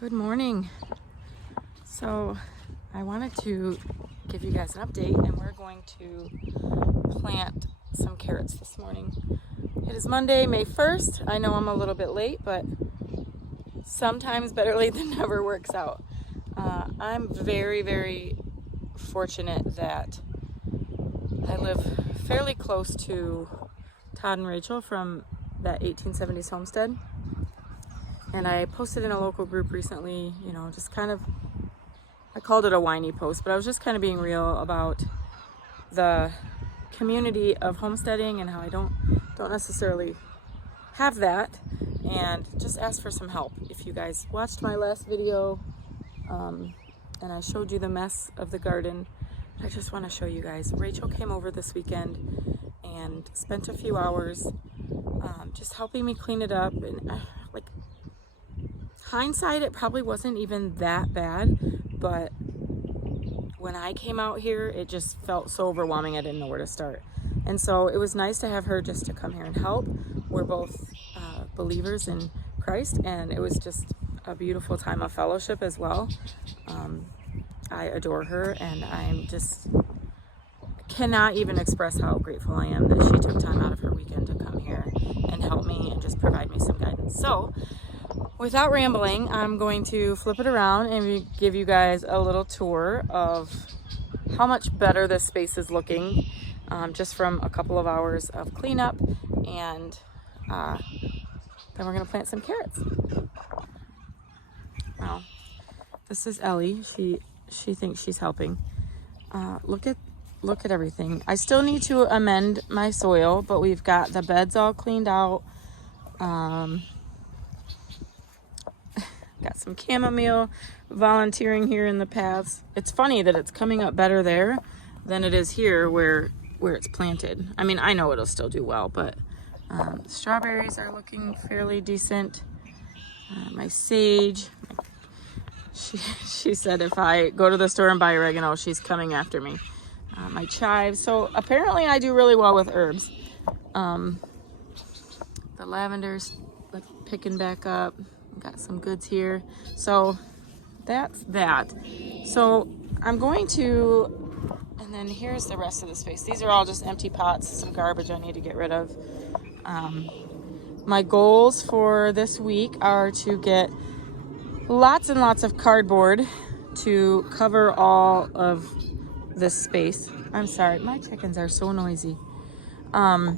Good morning. So I wanted to give you guys an update, and we're going to plant some carrots this morning. It is Monday, May 1st. I know I'm a little bit late, but sometimes better late than never works out. I'm very, very fortunate that I live fairly close to Todd and Rachel from that 1870s Homestead. And I posted in a local group recently, just kind of, I called it a whiny post, but I was just kind of being real about the community of homesteading and how I don't necessarily have that, and just ask for some help. If you guys watched my last video, and I showed you the mess of the garden, I just want to show you guys. Rachel came over this weekend and spent a few hours just helping me clean it up, and hindsight, it probably wasn't even that bad, but when I came out here, it just felt so overwhelming I didn't know where to start. And so it was nice to have her just to come here and help. We're both believers in Christ, and it was just a beautiful time of fellowship as well. I adore her, and I'm just cannot even express how grateful I am that she took time out of her weekend to come here and help me and just provide me some guidance. So without rambling, I'm going to flip it around and give you guys a little tour of how much better this space is looking, just from a couple of hours of cleanup, and then we're going to plant some carrots. Now, this is Ellie. She thinks she's helping. Look at everything. I still need to amend my soil, but we've got the beds all cleaned out. Got some chamomile volunteering here in the paths. It's funny that it's coming up better there than it is here where it's planted. I mean, I know it'll still do well, but strawberries are looking fairly decent. My sage, she said if I go to the store and buy oregano, she's coming after me. My chives. So apparently I do really well with herbs. The lavender's picking back up. Got some goods here. So that's that. So I'm going to, and then here's the rest of the space. These are all just empty pots, some garbage I need to get rid of. My goals for this week are to get lots and lots of cardboard to cover all of this space. I'm sorry, my chickens are so noisy. Let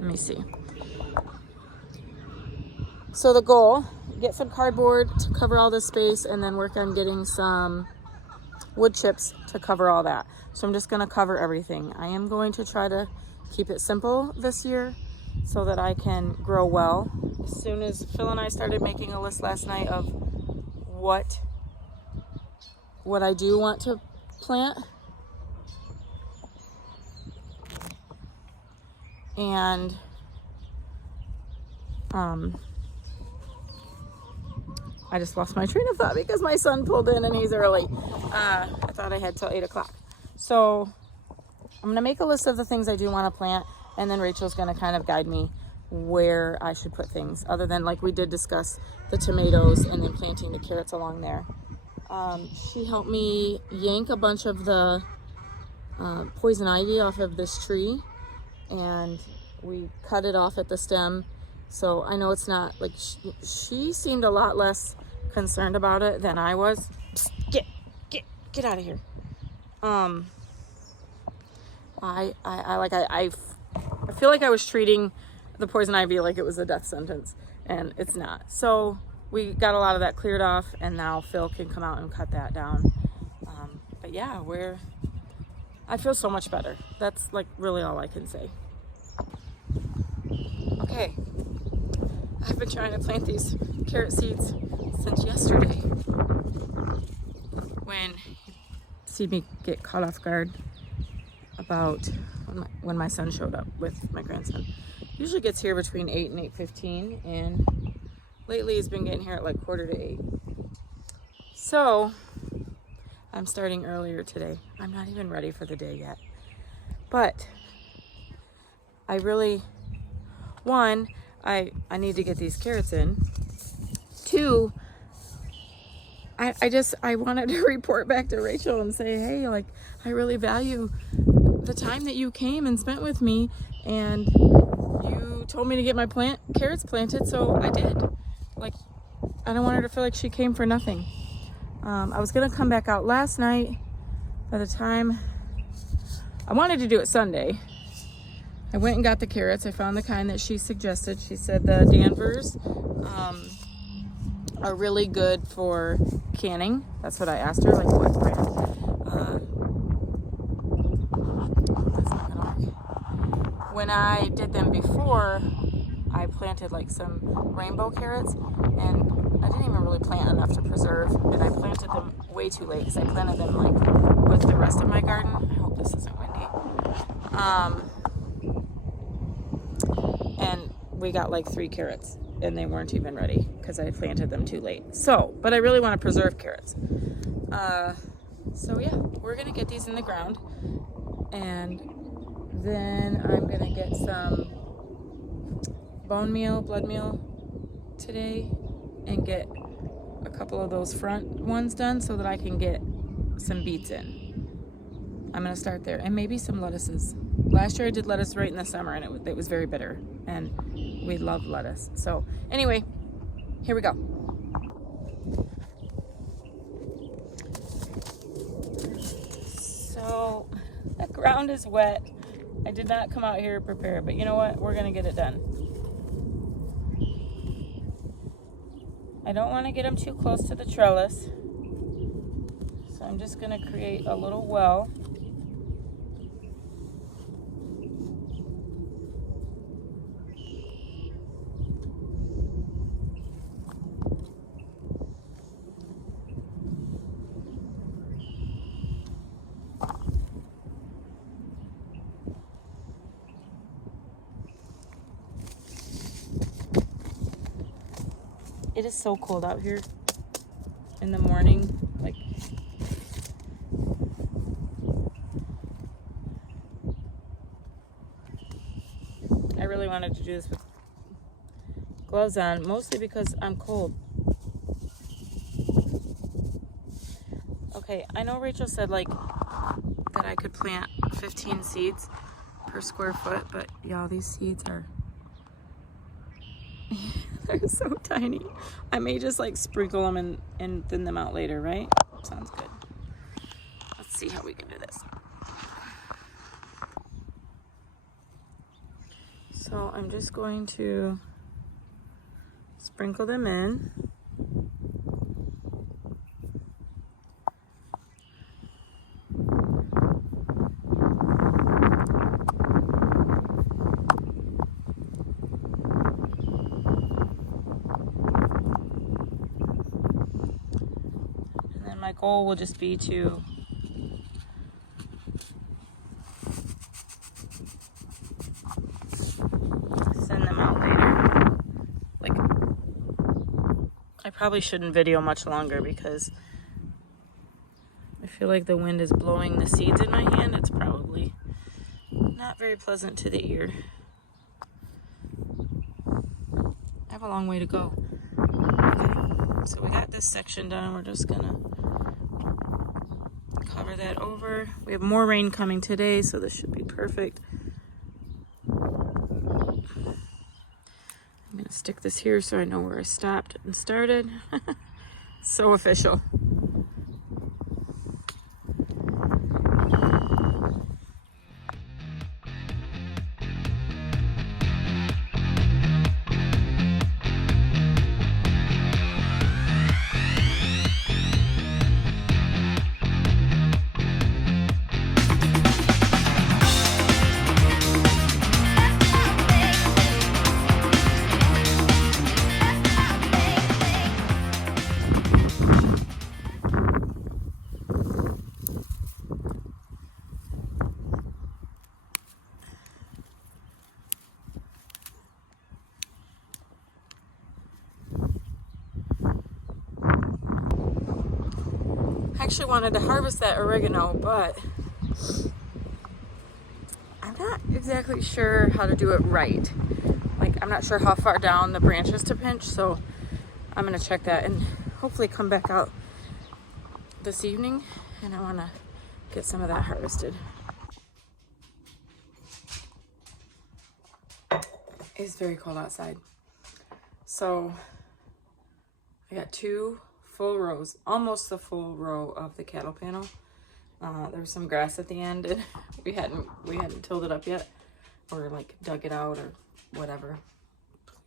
me see. So the goal, get some cardboard to cover all this space, and then work on getting some wood chips to cover all that. So I'm just going to cover everything. I am going to try to keep it simple this year so that I can grow well. As soon as Phil and I started making a list last night of what I do want to plant, and I just lost my train of thought because my son pulled in and he's early. I thought I had till 8 o'clock. So I'm going to make a list of the things I do want to plant, and then Rachel's going to kind of guide me where I should put things, other than like we did discuss the tomatoes and then planting the carrots along there. She helped me yank a bunch of the poison ivy off of this tree, and we cut it off at the stem. So I know it's not like she seemed a lot less concerned about it than I was. Psst, get out of here. I feel like I was treating the poison ivy like it was a death sentence, and it's not. So we got a lot of that cleared off, and now Phil can come out and cut that down. But yeah, I feel so much better. That's like really all I can say. Okay. I've been trying to plant these carrot seeds since yesterday, when you see me get caught off guard about when my son showed up with my grandson. Usually gets here between 8 and 8:15, and lately he's been getting here at like 7:45. So I'm starting earlier today. I'm not even ready for the day yet, but I really, I need to get these carrots in, Two, I wanted to report back to Rachel and say, hey, like, I really value the time that you came and spent with me, and you told me to get my carrots planted, so I did. Like, I don't want her to feel like she came for nothing. I was gonna come back out last night. By the time I wanted to do it Sunday, I went and got the carrots. I found the kind that she suggested. She said the Danvers are really good for canning. That's what I asked her, like what brand. That's not gonna work. When I did them before, I planted like some rainbow carrots, and I didn't even really plant enough to preserve, and I planted them way too late because I planted them like with the rest of my garden. I hope this isn't windy. And we got like 3 carrots, and they weren't even ready because I planted them too late. So, but I really want to preserve carrots. So yeah, we're gonna get these in the ground, and then I'm gonna get some bone meal, blood meal today, and get a couple of those front ones done so that I can get some beets in. I'm gonna start there, and maybe some lettuces. Last year I did lettuce right in the summer, and it was very bitter, and we love lettuce. So anyway, here we go. So the ground is wet. I did not come out here prepared, but you know what? We're gonna get it done. I don't want to get them too close to the trellis, so I'm just going to create a little well. It is so cold out here in the morning. Like, I really wanted to do this with gloves on, mostly because I'm cold. Okay, I know Rachel said like that I could plant 15 seeds per square foot, but y'all, these seeds are they're so tiny. I may just like sprinkle them and thin them out later, right? Sounds good. Let's see how we can do this. So I'm just going to sprinkle them in. My goal will just be to send them out later. Like, I probably shouldn't video much longer because I feel like the wind is blowing the seeds in my hand. It's probably not very pleasant to the ear. I have a long way to go. Okay, so we got this section done. We're just gonna cover that over. We have more rain coming today, so this should be perfect. I'm gonna stick this here so I know where I stopped and started. So official. I actually wanted to harvest that oregano, but I'm not exactly sure how to do it right. Like, I'm not sure how far down the branches to pinch, so I'm gonna check that and hopefully come back out this evening, and I wanna get some of that harvested. It's very cold outside. So I got 2 full rows, almost the full row of the cattle panel. There was some grass at the end, and we hadn't tilled it up yet, or like dug it out or whatever.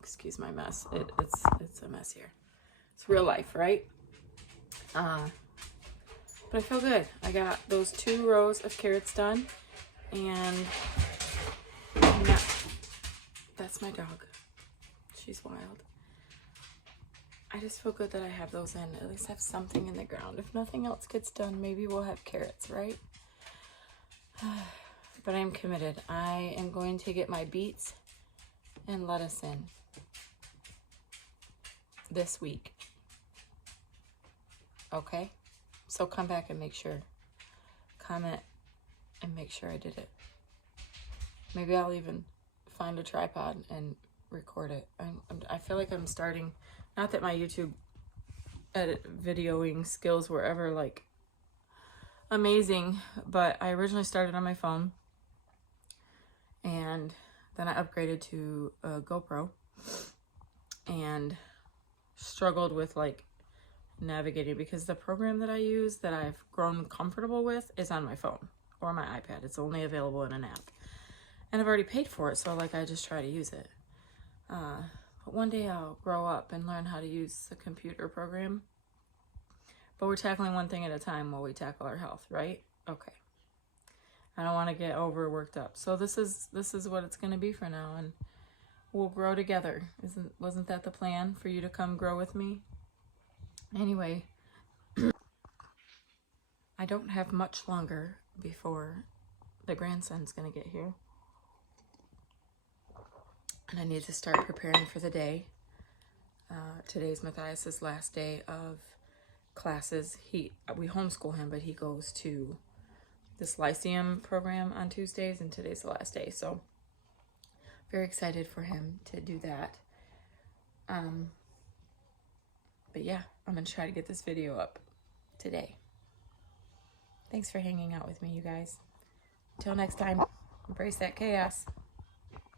Excuse my mess. It's a mess here. It's real life, right? But I feel good. I got those 2 rows of carrots done, and yeah, that's my dog. She's wild. I just feel good that I have those in. At least have something in the ground. If nothing else gets done, maybe we'll have carrots, right? But I'm committed. I am going to get my beets and lettuce in this week. Okay? So come back and make sure. Comment and make sure I did it. Maybe I'll even find a tripod and record it. I feel like I'm starting, not that my YouTube videoing skills were ever like amazing, but I originally started on my phone, and then I upgraded to a GoPro and struggled with like navigating, because the program that I use that I've grown comfortable with is on my phone or my iPad. It's only available in an app, and I've already paid for it, so like I just try to use it. But one day I'll grow up and learn how to use the computer program. But we're tackling one thing at a time while we tackle our health, right? Okay. I don't want to get overworked up. So this is what it's going to be for now, and we'll grow together. Wasn't that the plan, for you to come grow with me? Anyway, I don't have much longer before the grandson's going to get here. And I need to start preparing for the day. Today's Matthias's last day of classes. We homeschool him, but he goes to this Lyceum program on Tuesdays, and today's the last day. So very excited for him to do that. But yeah, I'm gonna try to get this video up today. Thanks for hanging out with me, you guys. Until next time, embrace that chaos.